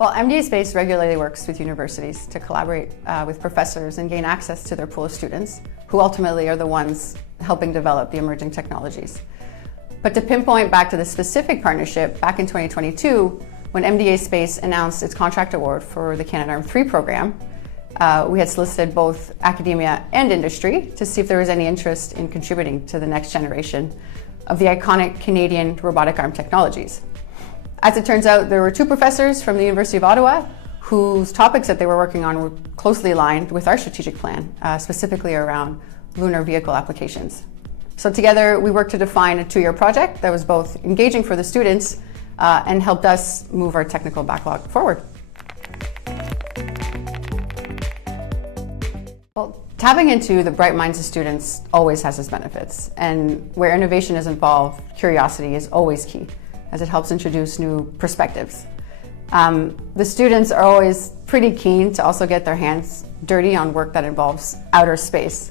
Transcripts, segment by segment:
Well, MDA Space regularly works with universities to collaborate with professors and gain access to their pool of students, who ultimately are the ones helping develop the emerging technologies. But to pinpoint back to the specific partnership, back in 2022, when MDA Space announced its contract award for the Canadarm3 program, we had solicited both academia and industry to see if there was any interest in contributing to the next generation of the iconic Canadian robotic arm technologies. As it turns out, there were two professors from the University of Ottawa whose topics that they were working on were closely aligned with our strategic plan, specifically around lunar vehicle applications. So together we worked to define a 2-year project that was both engaging for the students and helped us move our technical backlog forward. Well, tapping into the bright minds of students always has its benefits, and where innovation is involved, curiosity is always key, as it helps introduce new perspectives. The students are always pretty keen to also get their hands dirty on work that involves outer space.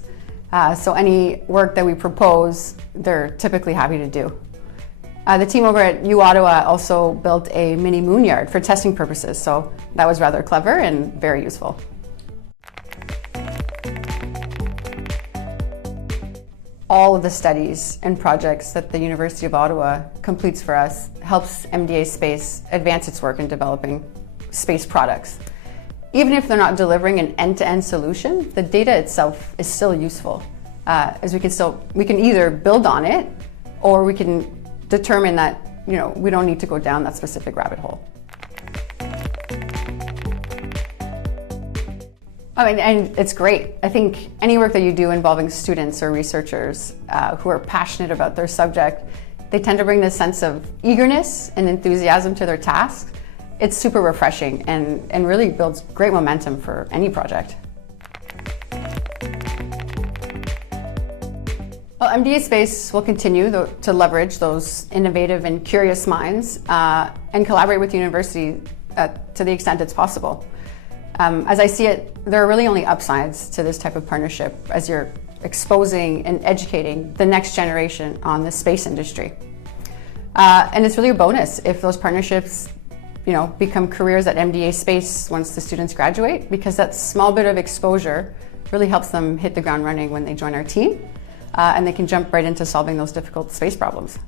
So any work that we propose, they're typically happy to do. The team over at uOttawa also built a mini moon yard for testing purposes, so that was rather clever and very useful. All of the studies and projects that the University of Ottawa completes for us helps MDA Space advance its work in developing space products. Even if they're not delivering an end-to-end solution, the data itself is still useful, as we can either build on it, or we can determine that we don't need to go down that specific rabbit hole. And it's great. I think any work that you do involving students or researchers who are passionate about their subject, they tend to bring this sense of eagerness and enthusiasm to their tasks. It's super refreshing and really builds great momentum for any project. Well, MDA Space will continue to leverage those innovative and curious minds and collaborate with the university to the extent it's possible. As I see it, there are really only upsides to this type of partnership as you're exposing and educating the next generation on the space industry. And it's really a bonus if those partnerships become careers at MDA Space once the students graduate, because that small bit of exposure really helps them hit the ground running when they join our team, and they can jump right into solving those difficult space problems.